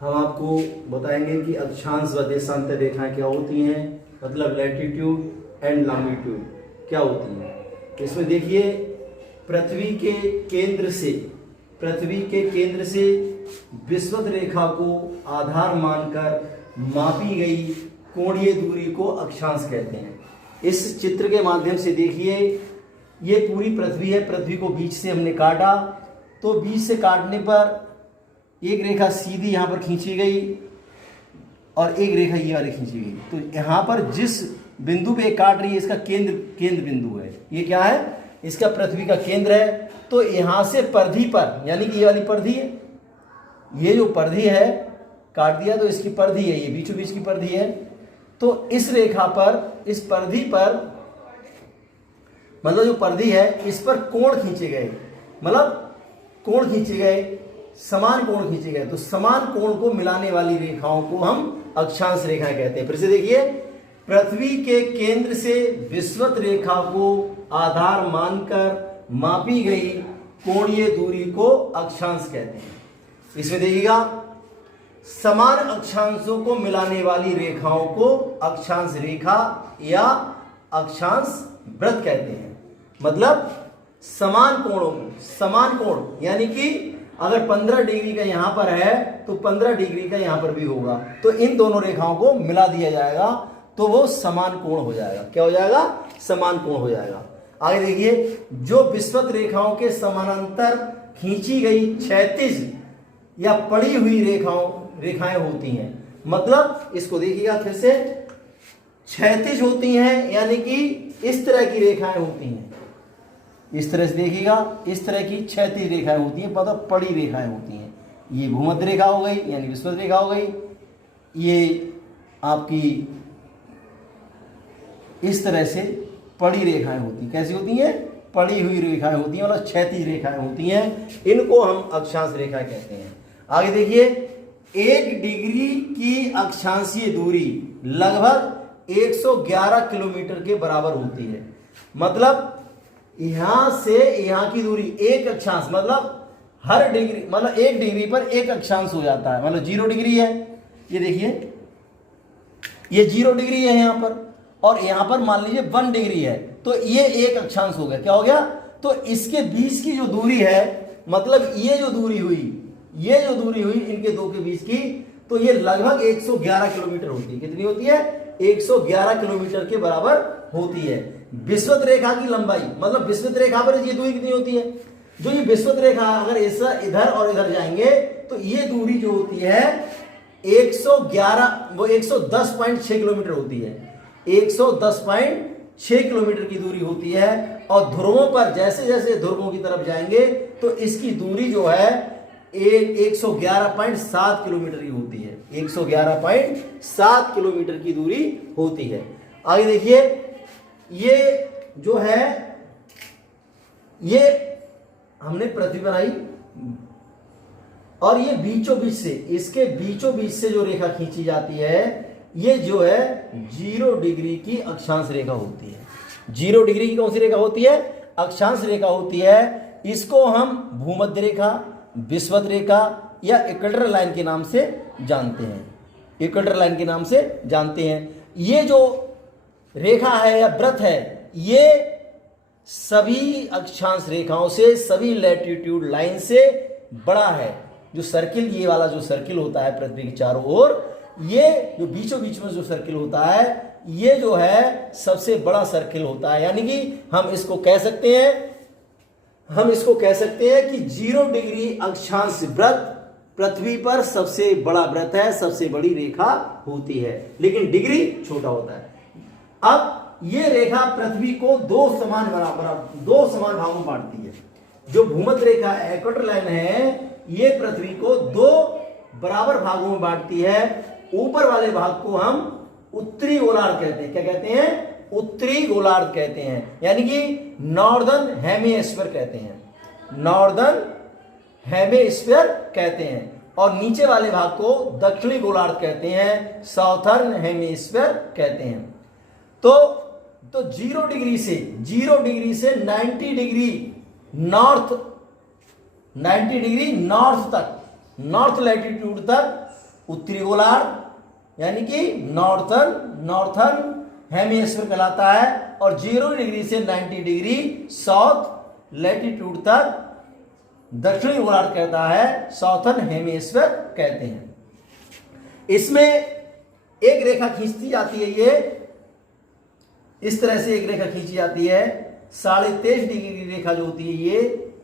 हम आपको बताएंगे कि अक्षांश व देशांतर रेखाएं क्या होती हैं, मतलब लैटिट्यूड एंड लॉन्गिट्यूड क्या होती हैं। इसमें देखिए पृथ्वी के केंद्र से विषुवत रेखा को आधार मानकर मापी गई कोणीय दूरी को अक्षांश कहते हैं। इस चित्र के माध्यम से देखिए, ये पूरी पृथ्वी है। पृथ्वी को बीच से हमने काटा, तो बीच से काटने पर एक रेखा सीधी यहाँ पर खींची गई और एक रेखा ये वाली खींची गई। तो यहाँ पर जिस बिंदु पे काट रही है, इसका केंद्र बिंदु है। ये क्या है? इसका पृथ्वी का केंद्र है। तो यहाँ से परिधि पर, यानी कि ये वाली परिधि है, ये जो परिधि है काट दिया तो इसकी परिधि है, ये बीचों बीच की परिधि है। तो इस रेखा पर, इस परिधि पर, मतलब जो परिधि है इस पर कोण खींचे गए, मतलब कोण खींचे गए, समान कोण खींचे गए। तो समान कोण को मिलाने वाली रेखाओं को हम अक्षांश रेखाएं कहते हैं। फिर से देखिए, पृथ्वी के केंद्र से विषुवत रेखा को आधार मानकर मापी गई कोणीय दूरी को अक्षांश कहते हैं। इसमें देखिएगा, समान अक्षांशों को मिलाने वाली रेखाओं को अक्षांश रेखा या अक्षांश वृत्त कहते हैं। मतलब समान कोणों में, समान कोण यानी कि अगर 15 डिग्री का यहां पर है तो 15 डिग्री का यहां पर भी होगा, तो इन दोनों रेखाओं को मिला दिया जाएगा तो वो समान कोण हो जाएगा। क्या हो जाएगा? समान कोण हो जाएगा। आगे देखिए, जो विषुवत रेखाओं के समानांतर खींची गई क्षैतिज या पड़ी हुई रेखाएं होती हैं, मतलब इसको देखिएगा फिर से, क्षैतिज होती हैं यानी कि इस तरह की रेखाएं होती हैं। इस तरह से देखिएगा, इस तरह की क्षैतिज रेखाएं होती हैं, मतलब पड़ी रेखाएं होती हैं। ये भूमध्य रेखा हो गई, यानी विषुवत रेखा हो गई। ये आपकी इस तरह से पड़ी रेखाएं होती हैं। कैसी होती हैं? पड़ी हुई रेखाएं होती हैं, मतलब क्षैतिज रेखाएं होती हैं। इनको हम अक्षांश रेखा कहते हैं। आगे देखिए, 1 डिग्री की अक्षांशीय दूरी लगभग 111 किलोमीटर के बराबर होती है। मतलब यहां से यहां की दूरी, एक अक्षांश मतलब हर डिग्री, मतलब 1 डिग्री पर एक अक्षांश हो जाता है। मतलब 0 डिग्री है, ये देखिए ये 0 डिग्री है यहां पर, और यहां पर मान लीजिए 1 डिग्री है, तो ये एक अक्षांश हो गया। क्या हो गया? तो इसके बीच की जो दूरी है, मतलब ये जो दूरी हुई इनके दो के बीच की, तो ये लगभग 111 किलोमीटर होती है। कितनी होती है? 111 किलोमीटर के बराबर होती है। विषुवत रेखा की लंबाई, मतलब विषुवत रेखा पर ये दूरी कितनी होती है? जो ये विषुवत रेखा अगर ऐसा इधर और इधर जाएंगे तो ये दूरी जो होती है 111, वो 110.6 किलोमीटर होती है। 110.6 किलोमीटर की दूरी होती है। और ध्रुवों पर जैसे जैसे ध्रुवों की तरफ जाएंगे तो इसकी दूरी जो है 111.7 किलोमीटर की होती है। 111.7 किलोमीटर की दूरी होती है। आगे देखिए, ये जो है, ये हमने पृथ्वी बनाई और ये बीचों बीच से, इसके बीचों बीच से जो रेखा खींची जाती है, ये जो है 0 डिग्री की अक्षांश रेखा होती है। 0 डिग्री की कौन सी रेखा होती है? अक्षांश रेखा होती है। इसको हम भूमध्य रेखा, विषुवत रेखा या इक्वेटर लाइन के नाम से जानते हैं। इक्वेटर लाइन के नाम से जानते हैं। ये जो रेखा है या वृत्त है, ये सभी अक्षांश रेखाओं से, सभी लैटिट्यूड लाइन से बड़ा है। जो सर्किल, ये वाला जो सर्किल होता है पृथ्वी के चारों ओर, ये जो बीचों बीच में जो सर्किल होता है, ये जो है सबसे बड़ा सर्किल होता है। यानी कि हम इसको कह सकते हैं कि 0 डिग्री अक्षांश वृत्त पृथ्वी पर सबसे बड़ा वृत्त है, सबसे बड़ी रेखा होती है, लेकिन डिग्री छोटा होता है। अब ये रेखा पृथ्वी को दो समान भागों में बांटती है। जो भूमध्य रेखा इक्वेटर लाइन है, ये पृथ्वी को 2 बराबर भागों में बांटती है। ऊपर वाले भाग को हम उत्तरी गोलार्ध कहते हैं। क्या कहते हैं? उत्तरी गोलार्ध कहते हैं, यानी कि नॉर्दर्न हेमिस्फीयर कहते हैं। नॉर्दर्न हेमिस्फीयर कहते हैं। और नीचे वाले भाग को दक्षिणी गोलार्ध कहते हैं, साउथर्न हेमिस्फीयर कहते हैं। तो 0 डिग्री से 90 डिग्री नॉर्थ तक, नॉर्थ लैटिट्यूड तक उत्तरी गोलार्ध यानी कि नॉर्थर्न हेमिस्फीयर कहलाता है, और 0 डिग्री से 90 डिग्री साउथ लैटिट्यूड तक दक्षिणी गोलार्ध कहता है, साउथर्न हेमिस्फीयर कहते हैं। इसमें एक रेखा खींचती जाती है, ये इस तरह से एक रेखा खींची जाती है, 23.5 डिग्री की रेखा जो होती है, ये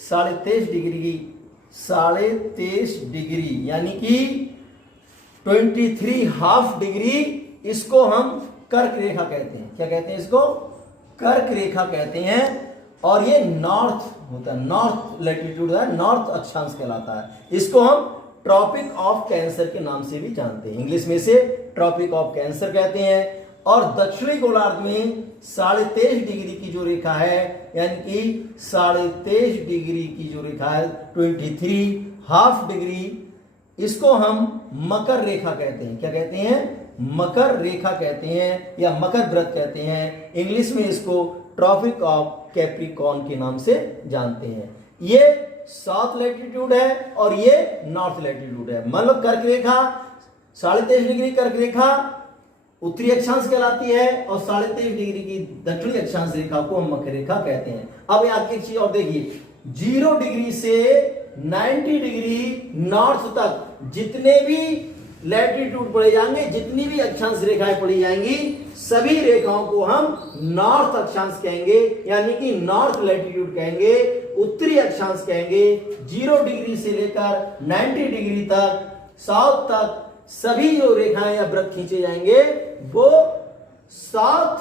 23.5 डिग्री यानी कि 23.5 डिग्री, इसको हम कर्क रेखा कहते हैं। क्या कहते हैं इसको? कर्क रेखा कहते हैं। और ये नॉर्थ होता है, नॉर्थ लैटिट्यूड है, नॉर्थ अक्षांश कहलाता है। इसको हम ट्रॉपिक ऑफ कैंसर के नाम से भी जानते हैं, इंग्लिश में से ट्रॉपिक ऑफ कैंसर कहते हैं। और दक्षिणी गोलार्ध में 23.5 डिग्री की जो रेखा है, यानी कि 23.5 डिग्री की जो रेखा है, 23.5 डिग्री, इसको हम मकर रेखा कहते हैं। क्या कहते हैं? मकर रेखा कहते हैं या मकर व्रत कहते हैं। इंग्लिश में इसको ट्रॉपिक ऑफ कैप्रिकॉर्न के नाम से जानते हैं। ये साउथ लैटिट्यूड है और ये नॉर्थ लैटिट्यूड है। मतलब कर्क रेखा 23.5 डिग्री कर्क रेखा उत्तरी अक्षांश कहलाती है, और 23.5 डिग्री की दक्षिणी अक्षांश रेखा को हम मकर रेखा कहते हैं। अब यहाँ एक चीज और देखिए, 0 डिग्री से 90 डिग्री नॉर्थ तक जितने भी लैटिट्यूड पढ़े जाएंगे, जितनी भी अक्षांश रेखाएं पढ़ी जाएंगी, सभी रेखाओं को हम नॉर्थ अक्षांश कहेंगे, यानी कि नॉर्थ लैटिट्यूड कहेंगे, उत्तरी अक्षांश कहेंगे। 0 डिग्री से लेकर 90 डिग्री तक साउथ तक सभी जो रेखाएं या वृत्त खींचे जाएंगे वो साउथ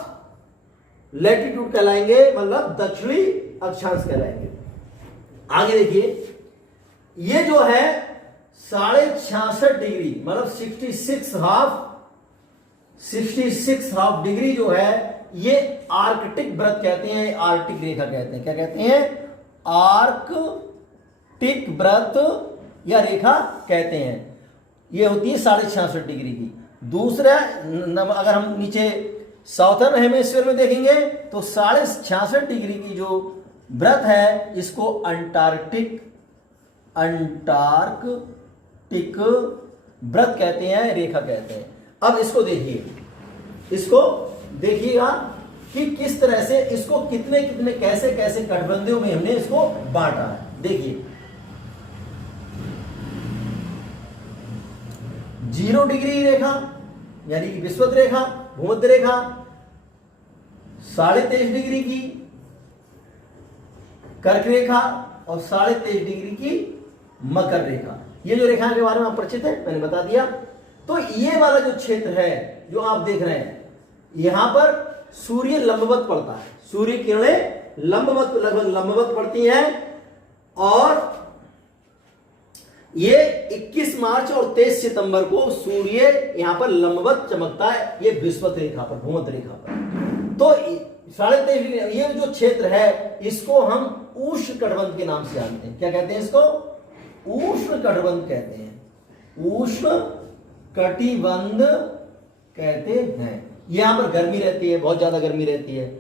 लैटिट्यूड कहलाएंगे, मतलब दक्षिणी अक्षांश कहलाएंगे। आगे देखिए, ये जो है 66.5 डिग्री मतलब 66 हाफ डिग्री जो है, ये आर्कटिक व्रत कहते हैं, आर्कटिक रेखा कहते हैं। क्या कहते हैं? आर्कटिक व्रत या रेखा कहते हैं। ये होती है 66.5 डिग्री की। दूसरा, अगर हम नीचे साउथर्न हेमिस्फीयर में देखेंगे तो 66.5 डिग्री की जो व्रत है, इसको अंटार्कटिक व्रत कहते हैं, रेखा कहते हैं। अब इसको देखिएगा कि किस तरह से इसको कितने कितने कैसे कैसे कटबंधियों में हमने इसको बांटा है। देखिए, 0 डिग्री रेखा यानी कि विषुवत रेखा, भूमध्य रेखा, 23.5 डिग्री की कर्क रेखा और 23.5 डिग्री की मकर रेखा। ये जो रेखा के बारे में आप परिचित है, मैंने बता दिया। तो ये वाला जो क्षेत्र है जो आप देख रहे हैं, यहां पर सूर्य लंबवत पड़ता है, सूर्य किरणें लगभग लंबवत पड़ती हैं, और ये 21 मार्च और 23 सितंबर को सूर्य यहां पर लंबवत चमकता है, ये विषुवत रेखा पर, भूमध्य रेखा पर। तो 23.5 डिग्री ये जो क्षेत्र है, इसको हम उष्ण कटिबंध के नाम से जानते हैं। क्या कहते हैं इसको? उष्ण कटिबंध कहते हैं, उष्ण कटिबंध कहते हैं। यहां पर गर्मी रहती है, बहुत ज्यादा गर्मी रहती है।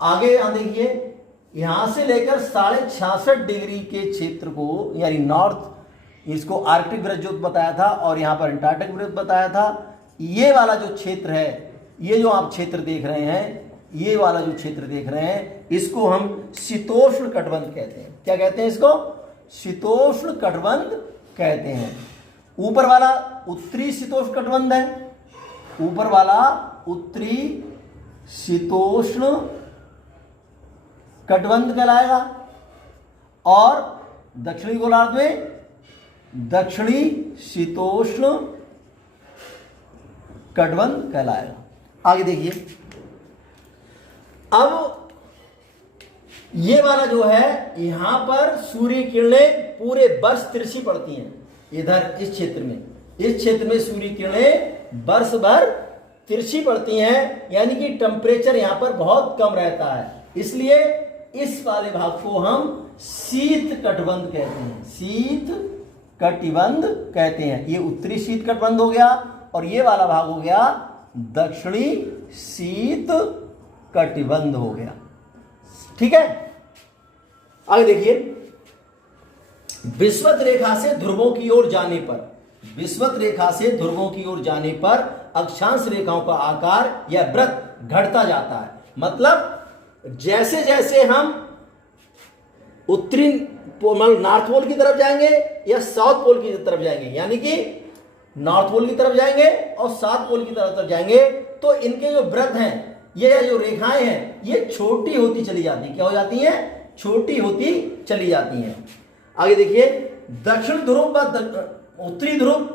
आगे यहां देखिए, यहां से लेकर 66.5 डिग्री के क्षेत्र को, यानी नॉर्थ, इसको आर्कटिक व्रत जो बताया था, और यहां पर अंटार्कटिक व्रत बताया था। ये वाला जो क्षेत्र है, ये जो आप क्षेत्र देख रहे हैं, ये वाला जो क्षेत्र देख रहे हैं, इसको हम शीतोष्ण कटिबंध कहते हैं। क्या कहते हैं इसको? शीतोष्ण कटिबंध कहते हैं। ऊपर वाला उत्तरी शीतोष्ण कटिबंध है, ऊपर वाला उत्तरी शीतोष्ण कटिबंध कहलाएगा, और दक्षिणी गोलार्ध में दक्षिणी शीतोष्ण कटिबंध कहलाएगा। आगे देखिए, अब ये वाला जो है, यहां पर सूर्य किरणें पूरे वर्ष तिरछी पड़ती हैं। इधर इस क्षेत्र में सूर्य किरणें वर्ष भर तिरछी पड़ती हैं, यानी कि टेम्परेचर यहां पर बहुत कम रहता है। इसलिए इस वाले भाग को हम शीत कटिबंध कहते हैं, शीत कटिबंध कहते हैं। ये उत्तरी शीत कटिबंध हो गया, और ये वाला भाग हो गया दक्षिणी शीत कटिबंध हो गया। ठीक है, आगे देखिए, विषुवत रेखा से ध्रुवों की ओर जाने पर, विषुवत रेखा से ध्रुवों की ओर जाने पर अक्षांश रेखाओं का आकार या वृत्त घटता जाता है। मतलब जैसे जैसे हम उत्तरी नॉर्थ पोल की तरफ जाएंगे या साउथ पोल की तरफ जाएंगे, यानी कि नॉर्थ पोल की तरफ जाएंगे और साउथ पोल की तरफ जाएंगे, तो इनके जो वृत्त हैं, ये जो रेखाएं हैं, ये छोटी होती चली जाती। क्या हो जाती हैं? छोटी होती चली जाती हैं। आगे देखिए, दक्षिण ध्रुव व उत्तरी ध्रुव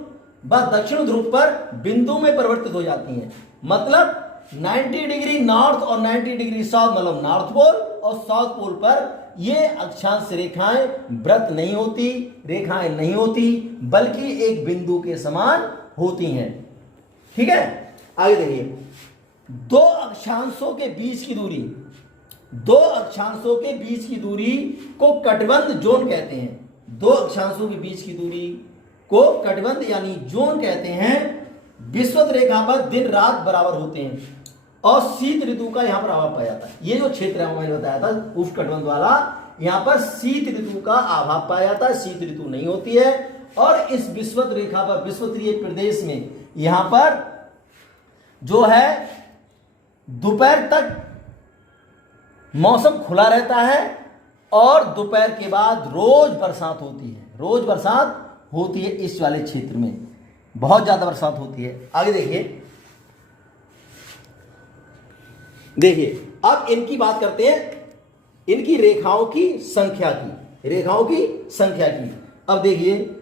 व दक्षिण ध्रुव पर बिंदु में परिवर्तित हो जाती हैं। मतलब 90 डिग्री नॉर्थ और 90 डिग्री साउथ, मतलब नॉर्थ पोल और साउथ पोल पर ये अक्षांश रेखाएं वृत्त नहीं होती, रेखाएं नहीं होती, बल्कि एक बिंदु के समान होती हैं। ठीक है, आगे देखिए, दो अक्षांशों के बीच की दूरी, दो अक्षांशों के बीच की दूरी को कटबंध जोन कहते हैं। दो अक्षांशों के बीच की दूरी को कटबंध यानी जोन कहते हैं। विषुवत रेखा पर दिन रात बराबर होते हैं और शीत ऋतु का यहां पर अभाव पाया जाता है। ये जो क्षेत्र है मैंने बताया था उस कटबंध वाला, यहां पर शीत ऋतु का अभाव पाया जाता है, शीत ऋतु नहीं होती है। और इस विषुवत रेखा पर, विषुवतीय प्रदेश में यहां पर जो है दोपहर तक मौसम खुला रहता है और दोपहर के बाद रोज बरसात होती है, रोज बरसात होती है। इस वाले क्षेत्र में बहुत ज्यादा बरसात होती है। आगे देखिए, अब इनकी बात करते हैं, इनकी रेखाओं की संख्या की, रेखाओं की संख्या की। अब देखिए,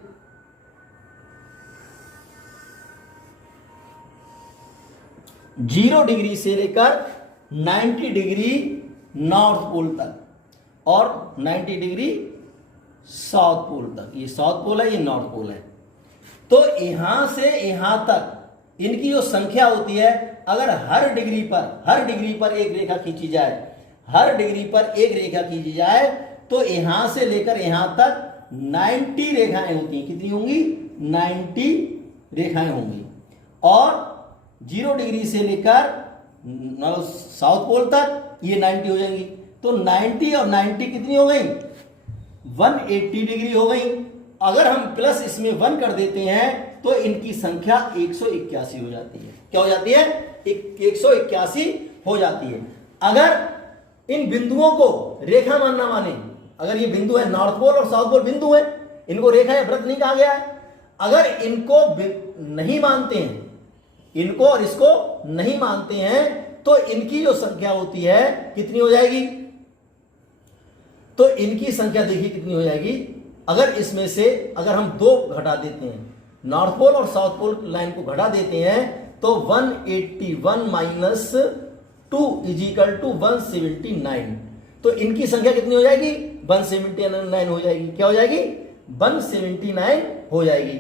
जीरो डिग्री से लेकर 90 डिग्री नॉर्थ पोल तक और 90 डिग्री साउथ पोल तक। ये साउथ पोल है, ये नॉर्थ पोल है। तो यहां से यहां तक इनकी जो संख्या होती है, अगर हर डिग्री पर एक रेखा खींची जाए, हर डिग्री पर एक रेखा खींची जाए, तो यहां से लेकर यहां तक 90 रेखाएं होती हैं। कितनी होंगी? 90 रेखाएं होंगी। और 0 डिग्री से लेकर साउथ पोल तक ये 90 हो जाएंगी। तो 90 और 90 कितनी हो गई? 180 डिग्री हो गई। अगर हम प्लस इसमें 1 कर देते हैं तो इनकी संख्या 181 हो जाती है। क्या हो जाती है? 181 हो जाती है। अगर इन बिंदुओं को रेखा मानना माने, अगर ये बिंदु है, नॉर्थ पोल और साउथ पोल बिंदु है, इनको रेखा या वृत्त नहीं कहा गया है। अगर इनको नहीं मानते हैं, इनको और इसको नहीं मानते हैं, तो इनकी जो संख्या होती है कितनी हो जाएगी? तो इनकी संख्या देखिए कितनी हो जाएगी। अगर इसमें से अगर हम 2 घटा देते हैं, नॉर्थ पोल और साउथ पोल लाइन को घटा देते हैं, तो 181 माइनस 2 इज इक्वल टू 179। तो इनकी संख्या कितनी हो जाएगी? 179 हो जाएगी। क्या हो जाएगी? 179 हो जाएगी।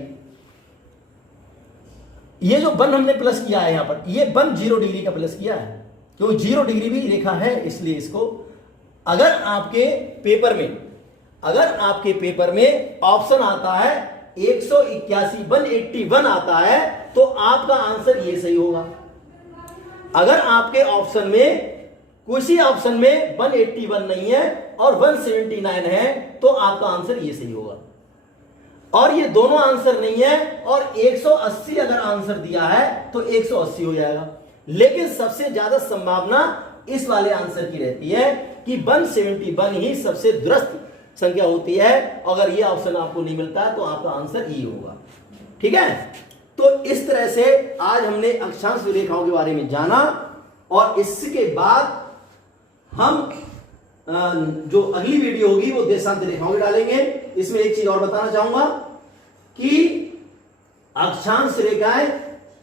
ये जो 1 हमने प्लस किया है यहां पर, ये 1 0 डिग्री का प्लस किया है, क्योंकि 0 डिग्री भी रेखा है, इसलिए इसको अगर आपके पेपर में ऑप्शन आता है 181 181 आता है, तो आपका आंसर ये सही होगा। अगर आपके ऑप्शन में किसी ऑप्शन में 181 नहीं है और 179 है, तो आपका आंसर ये सही होगा। और ये दोनों आंसर नहीं है और 180 अगर आंसर दिया है तो 180 हो जाएगा। लेकिन सबसे ज्यादा संभावना इस वाले आंसर की रहती है कि 171 ही सबसे दुरुस्त संख्या होती है। अगर ये ऑप्शन आपको नहीं मिलता है तो आपका आंसर ई होगा। ठीक है, तो इस तरह से आज हमने अक्षांश रेखाओं के बारे में जाना। और इसके बाद हम जो अगली वीडियो होगी वो देशांतर रेखाओं की डालेंगे। इसमें एक चीज और बताना चाहूंगा कि अक्षांश रेखाएं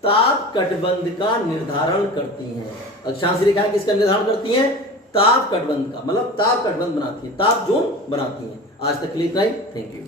ताप कटबंध का निर्धारण करती हैं। अक्षांश रेखाएं किसका निर्धारण करती हैं? ताप कटबंध का, मतलब ताप कटबंध बनाती है, ताप जोन बनाती है। आज तक के लिए इतना ही। Thank you.